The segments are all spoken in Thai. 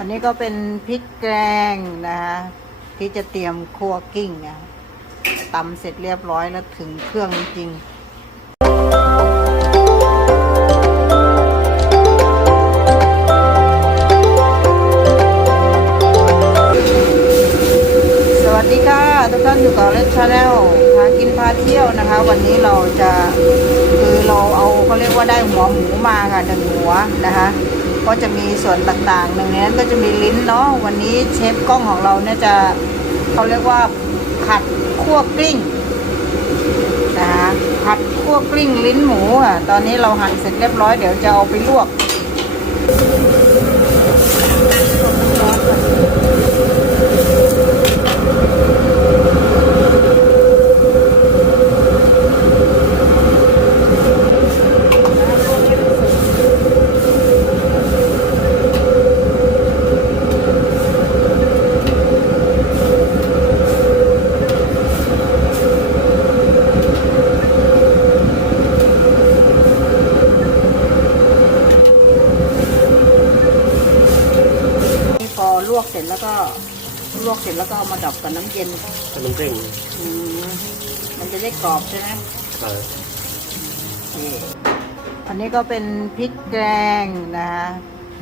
อันนี้ก็เป็นพริกแกงนะคะที่จะเตรียมคั่วกิ้งนะตำเสร็จเรียบร้อยแล้วถึงเครื่องจริงสวัสดีค่ะทุกท่านอยู่กับเล็กชาแนลพากินพาเที่ยวนะคะ วันนี้เราจะคือเราเอาเขาเรียกว่าได้หัวหมูมาค่ะหนึ่งหัวนะคะ ก็จะมีส่วนต่างๆหนึ่งในนั้นก็จะมีลิ้นเนาะวันนี้เชฟกล้องของเราเนี่ยจะเขาเรียกว่าผัดคั่วกลิ้งนะคะผัดคั่วกลิ้งลิ้นหมูอะตอนนี้เราหั่นเสร็จเรียบร้อยเดี๋ยวจะเอาไปลวก เสร็จแล้วก็ลวกเสร็จแล้วก็เอามาดับกับน้ำเย็นขนมเด้งอืมมันจะได้กรอบใช่ไหมเอ่อนี่อันนี้ก็เป็นพริกแกงนะคะ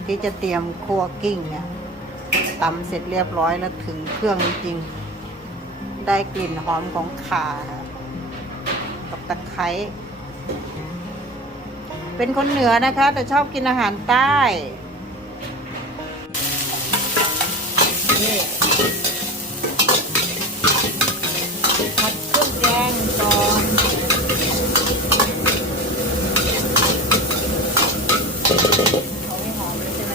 ที่จะเตรียมคั่วกิ้งนะตำเสร็จเรียบร้อยแล้วถึงเครื่องจริงๆได้กลิ่นหอมของข่ากับตะไคร้เป็นคนเหนือนะคะ แต่ชอบกินอาหารใต้ นี่ผัดเครื่องแกงก่อนเขาไม่หอมเลยใช่ไหม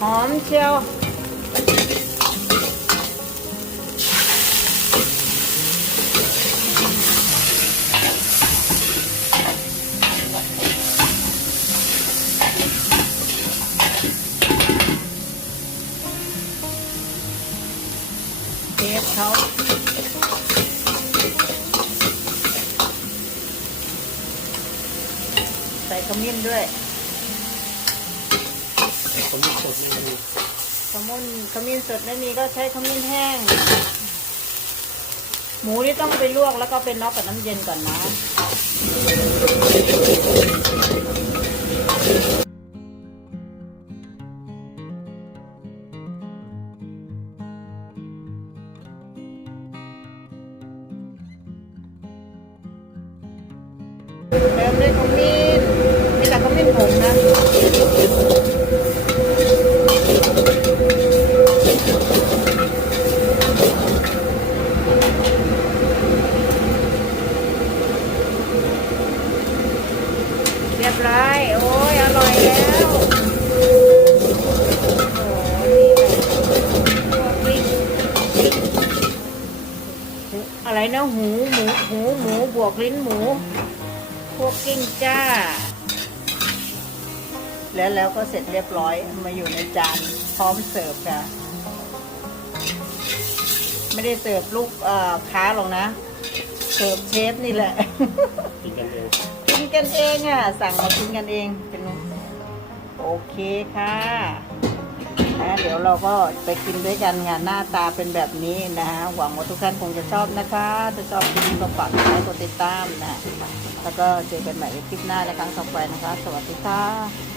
หอมเชียวเทปเขาใส่ขมิ้นด้วยผ มมีสดไม่มีขมิ้นขมิ้นสดไม่มีก็ใช้ขมิ้นแห้ง หมูนี่ต้องไปลวกแล้วก็ไปน็อกกับน้ำเย็นก่อนนะเติมด้วยขมิ้นมีแต่ขมิ้นผงนะ รียบร้อย โอ้ย อร่อยแล้วโอ้นี่แบบพวกพริกอะไรนะหูหมูหูหมูบวกลิ้นหมูพวกกิ้งจ้า แล้วแล้วก็เสร็จเรียบร้อยมาอยู่ในจานพร้อมเสิร์ฟค่ะ ไม่ได้เสิร์ฟลูกค้าหรอกนะ เสิร์ฟเชฟนี่แหละ กินกันเองอะ สั่งมากินกันเองเป็นโอเคค่ะนะเดี๋ยวเราก็ไปกินด้วยกันงานหน้าตาเป็นแบบนี้นะฮะหวังว่าทุกท่านคงจะชอบนะคะถ้าชอบคลิปนี้ก็ฝากกดไลค์กดติดตามนะแล้วก็เจอกันใหม่ในคลิปหน้าและครั้งต่อไปนะคะ สวัสดีค่ะ